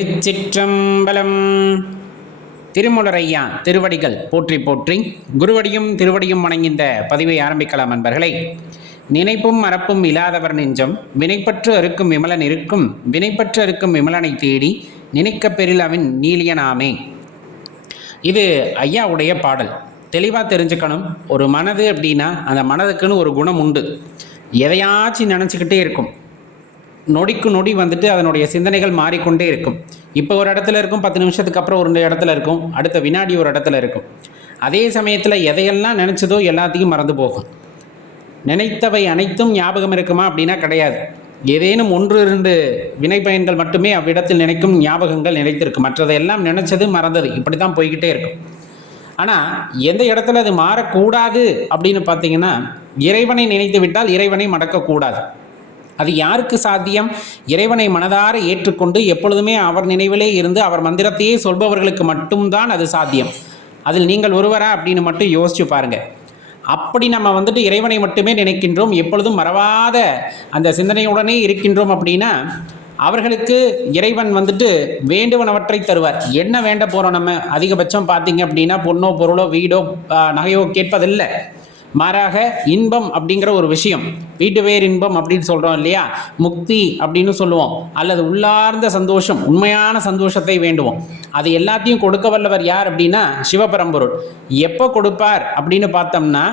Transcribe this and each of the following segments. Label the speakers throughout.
Speaker 1: திருச்சிற்றம்பலம் திருமுலரையா திருவடிகள் போற்றி போற்றி குருவடியும் திருவடியும் வணங்கிந்த பதிவை ஆரம்பிக்கலாம் அன்பர்களே. நினைப்பும் மறப்பும் இல்லாதவர் நெஞ்சம் வினைப்பற்று அறுக்கும் விமலன் இருக்கும் வினைப்பற்று அறுக்கும் விமலனை தேடி நினைக்க பெறில் அவன் நீலியனாமே இது ஐயாவுடைய பாடல். தெளிவாக தெரிஞ்சுக்கணும் ஒரு மனது அப்படின்னா அந்த மனதுக்குன்னு ஒரு குணம் உண்டு. எதையாச்சும் நினச்சிக்கிட்டே இருக்கும். நொடிக்கு நொடி வந்துட்டு அதனுடைய சிந்தனைகள் மாறிக்கொண்டே இருக்கும். இப்போ ஒரு இடத்துல இருக்கும் பத்து நிமிஷத்துக்கு அப்புறம் ஒரு இடத்துல இருக்கும் அடுத்த வினாடி ஒரு இடத்துல இருக்கும். அதே சமயத்தில் எதையெல்லாம் நினச்சதோ எல்லாத்தையும் மறந்து போகும். நினைத்தவை அனைத்தும் ஞாபகம் இருக்குமா அப்படின்னா கிடையாது. ஏதேனும் ஒன்று இரண்டு வினைப்பயன்கள் மட்டுமே அவ்விடத்தில் நினைக்கும் ஞாபகங்கள் நினைத்திருக்கும் மற்றதையெல்லாம் நினைச்சது மறந்தது. இப்படி தான் போய்கிட்டே இருக்கும். ஆனால் எந்த இடத்துல அது மாறக்கூடாது அப்படின்னு பார்த்தீங்கன்னா இறைவனை நினைத்து விட்டால் இறைவனை மடக்கக்கூடாது. அது யாருக்கு சாத்தியம்? இறைவனை மனதார ஏற்றுக்கொண்டு எப்பொழுதுமே அவர் நினைவிலே இருந்து அவர் மந்திரத்தையே சொல்பவர்களுக்கு மட்டும்தான் அது சாத்தியம். அதில் நீங்கள் ஒருவரா அப்படின்னு மட்டும் யோசிச்சு பாருங்கள் அப்படி நம்ம வந்துட்டு இறைவனை மட்டுமே நினைக்கின்றோம் எப்பொழுதும் மறவாத அந்த சிந்தனையுடனே இருக்கின்றோம் அப்படின்னா அவர்களுக்கு இறைவன் வந்துட்டு வேண்டுவனவற்றை தருவார். என்ன வேண்ட போகிறோம் நம்ம? அதிகபட்சம் பார்த்தீங்க அப்படின்னா பொண்ணோ பொருளோ வீடோ நகையோ கேட்பதில்லை. மாறாக இன்பம் அப்படிங்கிற ஒரு விஷயம். வீட்டு வேர் இன்பம் அப்படின்னு சொல்கிறோம் இல்லையா? முக்தி அப்படின்னு சொல்லுவோம். அல்லது உள்ளார்ந்த சந்தோஷம் உண்மையான சந்தோஷத்தை வேண்டுவோம். அது எல்லாத்தையும் கொடுக்க வல்லவர் யார் அப்படின்னா சிவபரம்பொருள். எப்போ கொடுப்பார் அப்படின்னு பார்த்தோம்னா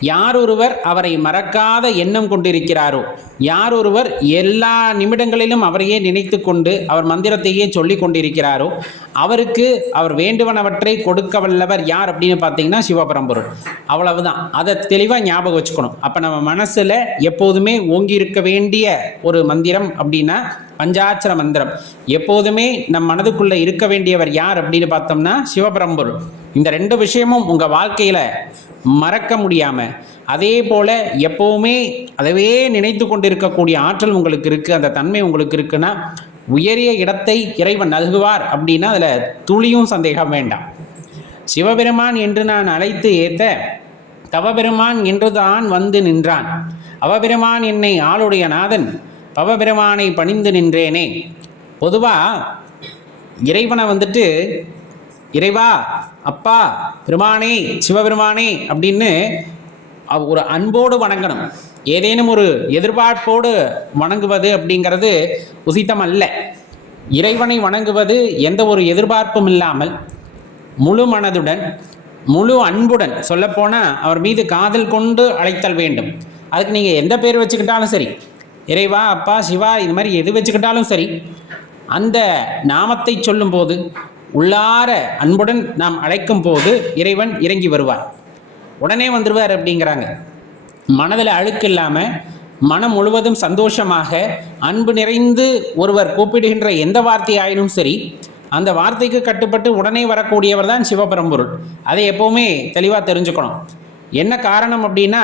Speaker 1: யார் ஒருவர் அவரை மறக்காத எண்ணம் கொண்டிருக்கிறாரோ யார் ஒருவர் எல்லா நிமிடங்களிலும் அவரையே நினைத்து கொண்டு அவர் மந்திரத்தையே சொல்லி கொண்டிருக்கிறாரோ அவருக்கு அவர் வேண்டுவனவற்றை கொடுக்க வல்லவர் யார் அப்படின்னு பார்த்தீங்கன்னா சிவபரம்பொருள் அவ்வளவுதான். அதை தெளிவாக ஞாபகம் வச்சுக்கணும். அப்போ நம்ம மனசில் எப்போதுமே ஓங்கி இருக்க வேண்டிய ஒரு மந்திரம் அப்படின்னா பஞ்சாட்சர மந்திரம். எப்போதுமே நம் மனதுக்குள்ளே இருக்க வேண்டியவர் யார் அப்படின்னு பார்த்தோம்னா சிவபரம்பொருள் இந்த ரெண்டு விஷயமும் உங்கள் வாழ்க்கையில் மறக்க முடியாமல் அதே போல் எப்போவுமே அதவே நினைத்து கொண்டிருக்கக்கூடிய ஆற்றல் உங்களுக்கு இருக்குது அந்த தன்மை உங்களுக்கு இருக்குன்னா உயரிய இடத்தை இறைவன் நல்குவார் அப்படின்னா அதில் துளியும் சந்தேகம் வேண்டாம். சிவபெருமான் என்று நான் அழைத்து ஏத்த தவபெருமான் என்றுதான் வந்து நின்றான். அவபெருமான் என்னை ஆளுடைய நாதன் பவபெருமானை பணிந்து நின்றேனே. பொதுவாக இறைவனை வந்துட்டு இறைவா அப்பா பெருமானே சிவபெருமானே அப்படின்னு அவ- ஒரு அன்போடு வணங்கணும். ஏதேனும் ஒரு எதிர்பார்ப்போடு வணங்குவது அப்படிங்கிறது உசித்தம் அல்ல இறைவனை வணங்குவது எந்த ஒரு எதிர்பார்ப்பும் இல்லாமல் முழு மனதுடன் முழு அன்புடன் சொல்லப்போனால் அவர் மீது காதல் கொண்டு அழைத்தல் வேண்டும். அதுக்கு நீங்கள் எந்த பேர் வச்சுக்கிட்டாலும் சரி இறைவா அப்பா சிவா இது மாதிரி எது வச்சுக்கிட்டாலும் சரி அந்த நாமத்தை சொல்லும்போது உள்ளார அன்புடன் நாம் அழைக்கும் போது இறைவன் இறங்கி வருவார். உடனே வந்துடுவார் அப்படிங்கிறாங்க. மனதில் அழுக்கு இல்லாமல் மனம் முழுவதும் சந்தோஷமாக அன்பு நிறைந்து ஒருவர் கூப்பிடுகின்ற எந்த வார்த்தையாயினும் சரி அந்த வார்த்தைக்கு கட்டுப்பட்டு உடனே வரக்கூடியவர் தான் சிவபரம்பொருள். அதை எப்போவுமே தெளிவாக தெரிஞ்சுக்கணும். என்ன காரணம் அப்படின்னா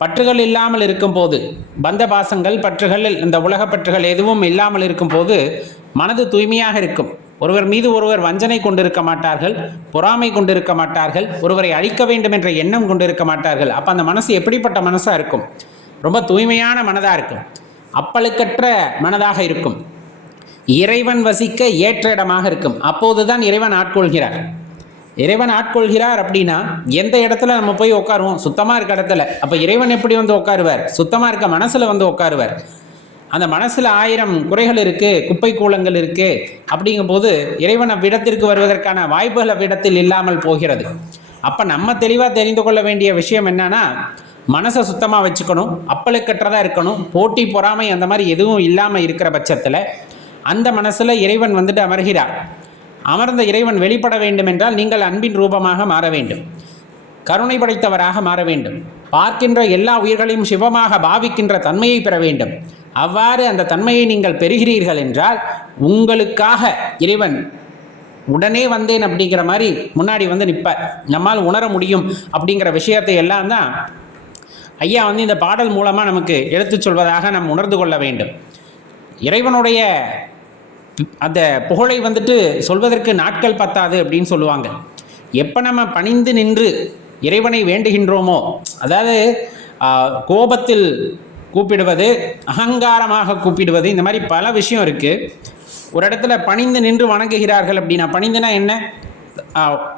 Speaker 1: பற்றுகள் இல்லாமல் இருக்கும்போது பந்த பாசங்கள் பற்றுகள் இந்த உலக பற்றுகள் எதுவும் இல்லாமல் இருக்கும்போது மனது தூய்மையாக இருக்கும். ஒருவர் மீது ஒருவர் வஞ்சனை கொண்டிருக்க மாட்டார்கள் பொறாமை கொண்டிருக்க மாட்டார்கள் ஒருவரை அழிக்க வேண்டும் என்ற எண்ணம் கொண்டிருக்க மாட்டார்கள். அப்போ அந்த மனசு எப்படிப்பட்ட மனசாக இருக்கும்? ரொம்ப தூய்மையான மனதாக இருக்கும். அப்பழுக்கற்ற மனதாக இருக்கும். இறைவன் வசிக்க ஏற்ற இடமாக இருக்கும். அப்போதுதான் இறைவன் ஆட்கொள்கிறார். இறைவன் ஆட்கொள்கிறார் அப்படின்னா எந்த இடத்துல நம்ம போய் உட்காருவோம்? சுத்தமாக இருக்க இடத்துல. அப்போ இறைவன் எப்படி வந்து உட்காருவார்? சுத்தமாக இருக்க மனசில் வந்து உட்காருவார். அந்த மனசில் ஆயிரம் குறைகள் இருக்குது குப்பை கூலங்கள் இருக்குது அப்படிங்கும்போது இறைவன் அவ்விடத்திற்கு வருவதற்கான வாய்ப்புகள் அவ்விடத்தில் இல்லாமல் போகிறது. அப்போ நம்ம தெளிவாக தெரிந்து கொள்ள வேண்டிய விஷயம் என்னன்னா மனசை சுத்தமாக வச்சுக்கணும் அப்பழுக்கற்றதாக இருக்கணும் போட்டி பொறாமை அந்த மாதிரி எதுவும் இல்லாமல் இருக்கிற பட்சத்தில் அந்த மனசில் இறைவன் வந்துட்டு அமர்கிறார். அமர்ந்த இறைவன் வெளிப்பட வேண்டும் என்றால் நீங்கள் அன்பின் ரூபமாக மாற வேண்டும். கருணை படைத்தவராக மாற வேண்டும். பார்க்கின்ற எல்லா உயிர்களையும் சிவமாக பாவிக்கின்ற தன்மையை பெற வேண்டும். அவ்வாறு அந்த தன்மையை நீங்கள் பெறுகிறீர்கள் என்றால் உங்களுக்காக இறைவன் உடனே வந்தேன் அப்படிங்கிற மாதிரி முன்னாடி வந்து நிற்பார் நம்மால் உணர முடியும் அப்படிங்கிற விஷயத்தை எல்லாம் தான் ஐயா வந்து இந்த பாடல் மூலமாக நமக்கு எடுத்துச் சொல்வதாக நாம் உணர்ந்து கொள்ள வேண்டும். இறைவனுடைய அந்த புகழை வந்துட்டு சொல்வதற்கு நாட்கள் பத்தாது அப்படின்னு சொல்லுவாங்க. எப்போ நம்ம பணிந்து நின்று இறைவனை வேண்டுகின்றோமோ? அதாவது கோபத்தில் கூப்பிடுவது அகங்காரமாக கூப்பிடுவது இந்த மாதிரி பல விஷயம் இருக்குது ஒரு இடத்துல பணிந்து நின்று வணங்குகிறார்கள் அப்படின்னா பணிந்துனா என்ன?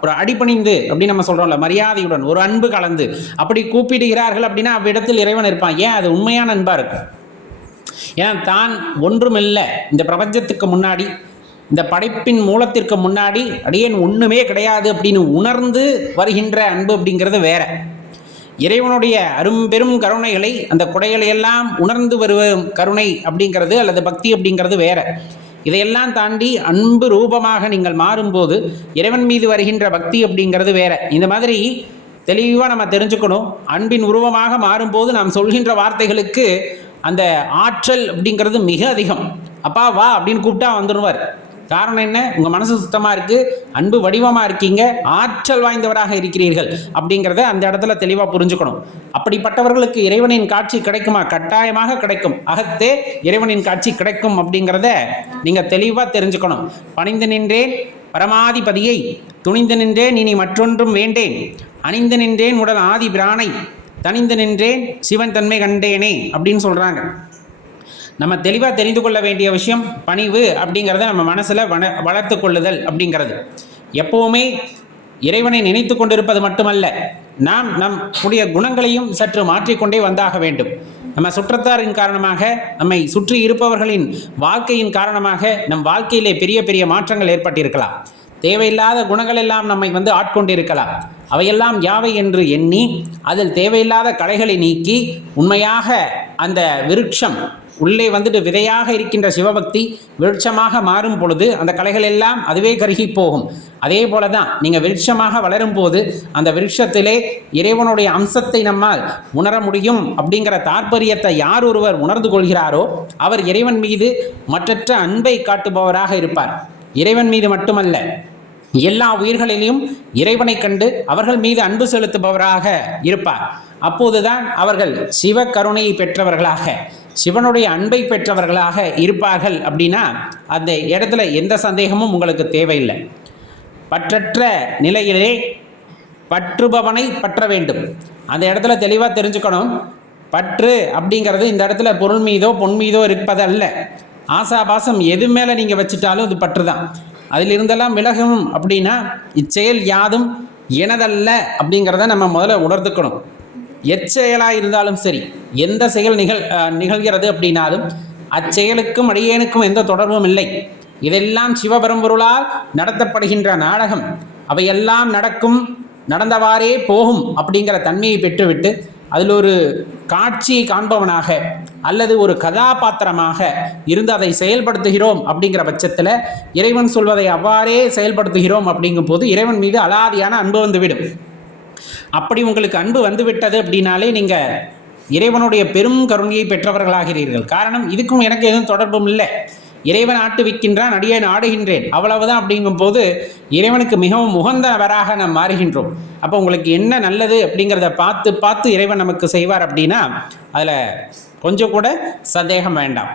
Speaker 1: ஒரு அடிபணிந்து அப்படின்னு நம்ம சொல்கிறோம்ல மரியாதையுடன் ஒரு அன்பு கலந்து. அப்படி கூப்பிடுகிறார்கள் அப்படின்னா அவ்விடத்தில் இறைவன் இருப்பான். ஏன்? அது உண்மையான அன்பாக இருக்கும். ஏன்னா தான் ஒன்றுமில்லை. இந்த பிரபஞ்சத்துக்கு முன்னாடி இந்த படைப்பின் மூலத்திற்கு முன்னாடி அடியேன் ஒன்றுமே கிடையாது அப்படின்னு உணர்ந்து வருகின்ற அன்பு அப்படிங்கிறது வேற. இறைவனுடைய அரும்பெரும் கருணைகளை அந்த குடைகளை எல்லாம் உணர்ந்து வருவ கருணை அப்படிங்கிறது அல்லது பக்தி அப்படிங்கிறது வேற. இதையெல்லாம் தாண்டி அன்பு ரூபமாக நீங்கள் மாறும்போது இறைவன் மீது வருகின்ற பக்தி அப்படிங்கிறது வேற. இந்த மாதிரி தெளிவாக நம்ம தெரிஞ்சுக்கணும். அன்பின் உருவமாக மாறும்போது நாம் சொல்கின்ற வார்த்தைகளுக்கு அந்த ஆற்றல் அப்படிங்கிறது மிக அதிகம். அப்பா வா அப்படின்னு கூப்பிட்டா வந்துடுவார். காரணம் என்ன? உங்கள் மனசு சுத்தமாக இருக்குது அன்பு வடிவமாக இருக்கீங்க ஆற்றல் வாய்ந்தவராக இருக்கிறீர்கள் அப்படிங்கிறத அந்த இடத்துல தெளிவாக புரிஞ்சுக்கணும். அப்படிப்பட்டவர்களுக்கு இறைவனின் காட்சி கிடைக்குமா? கட்டாயமாக கிடைக்கும். அகத்தே இறைவனின் காட்சி கிடைக்கும் அப்படிங்கிறத நீங்கள் தெளிவாக தெரிஞ்சுக்கணும். பணிந்து நின்றேன் பரமாதிபதியை துணிந்து நின்றேன் இனி மற்றொன்றும் வேண்டேன். அணிந்து நின்றேன் உடல் ஆதி பிரானை தனிந்து நின்றேன் சிவன் தன்மை கண்டேனே அப்படின்னு சொல்கிறாங்க நம்ம தெளிவாக தெரிந்து கொள்ள வேண்டிய விஷயம் பணிவு அப்படிங்கிறத நம்ம மனசில் வள வளர்த்து கொள்ளுதல் அப்படிங்கிறது. எப்போவுமே இறைவனை நினைத்து கொண்டிருப்பது மட்டுமல்ல நாம் நம் உடைய குணங்களையும் சற்று மாற்றிக்கொண்டே வந்தாக வேண்டும். நம்ம சுற்றத்தாரின் காரணமாக நம்மை சுற்றி இருப்பவர்களின் வாழ்க்கையின் காரணமாக நம் வாழ்க்கையிலே பெரிய பெரிய மாற்றங்கள் ஏற்பட்டிருக்கலாம். தேவையில்லாத குணங்கள் எல்லாம் நம்மை வந்து ஆட்கொண்டிருக்கலாம். அவையெல்லாம் யாவை என்று எண்ணி அதில் தேவையில்லாத கலைகளை நீக்கி உண்மையாக அந்த விருட்சம் உள்ளே வந்துட்டு விதையாக இருக்கின்ற சிவபக்தி விருட்சமாக மாறும் பொழுது அந்த கலைகள் எல்லாம் அதுவே கருகி போகும். அதே போல தான் நீங்கள் விருட்சமாக வளரும் போது அந்த விருட்சத்திலே இறைவனுடைய அம்சத்தை நம்மால் உணர முடியும் அப்படிங்கிற தாற்பயத்தை யார் ஒருவர் உணர்ந்து கொள்கிறாரோ அவர் இறைவன் மீது மற்றற்ற அன்பை காட்டுபவராக இருப்பார். இறைவன் மீது மட்டுமல்ல எல்லா உயிர்களிலும் இறைவனை கண்டு அவர்கள் மீது அன்பு செலுத்துபவராக இருப்பார். அப்போதுதான் அவர்கள் சிவ கருணையை பெற்றவர்களாக சிவனுடைய அன்பை பெற்றவர்களாக இருப்பார்கள் அப்படின்னா அந்த இடத்துல எந்த சந்தேகமும் உங்களுக்கு தேவையில்லை. பற்றற்ற நிலையிலே பற்றுபவனை பற்ற வேண்டும். அந்த இடத்துல தெளிவாக தெரிஞ்சுக்கணும். பற்று அப்படிங்கிறது இந்த இடத்துல பொருள் மீதோ பொன் மீதோ இருப்பதல்ல. ஆசாபாசம் எது மேலே நீங்கள் வச்சுட்டாலும் அது பற்று தான் அதில் இருந்தெல்லாம் அப்படின்னா இச்செயல் யாதும் எனதல்ல அப்படிங்கிறத நம்ம முதல்ல உணர்ந்துக்கணும். எச்செயலாக இருந்தாலும் சரி. எந்த செயல் நிகழ் நிகழ்கிறது அப்படின்னாலும் அச்செயலுக்கும் அடியேனுக்கும் எந்த தொடர்பும் இல்லை. இதெல்லாம் சிவபெரும்பொருளால் நடத்தப்படுகின்ற நாடகம். அவையெல்லாம் நடக்கும் நடந்தவாறே போகும் அப்படிங்கிற தன்மையை பெற்றுவிட்டு அதில் ஒரு காட்சியை காண்பவனாக அல்லது ஒரு கதாபாத்திரமாக இருந்து அதை செயல்படுத்துகிறோம் அப்படிங்கிற பட்சத்தில் இறைவன் சொல்வதை அவ்வாறே செயல்படுத்துகிறோம் அப்படிங்கும்போது இறைவன் மீது அலாதியான அன்பு வந்துவிடும் அப்படி உங்களுக்கு அன்பு வந்துவிட்டது அப்படின்னாலே நீங்கள் இறைவனுடைய பெரும் கருணையை பெற்றவர்களாகிறீர்கள். காரணம் இதுக்கும் எனக்கு எதுவும் தொடர்பும் இல்லை. இறைவன் ஆட்டுவிக்கின்றான் அடியேன் ஆடுகின்றேன். அவ்வளவுதான் அப்படிங்கும்போது இறைவனுக்கு மிகவும் உகந்தவராக நாம் மாறுகின்றோம். அப்போ உங்களுக்கு என்ன நல்லது அப்படிங்கிறத பார்த்து பார்த்து இறைவன் நமக்கு செய்வார் அப்படின்னா அதில் கொஞ்சம் கூட சந்தேகம் வேண்டாம்.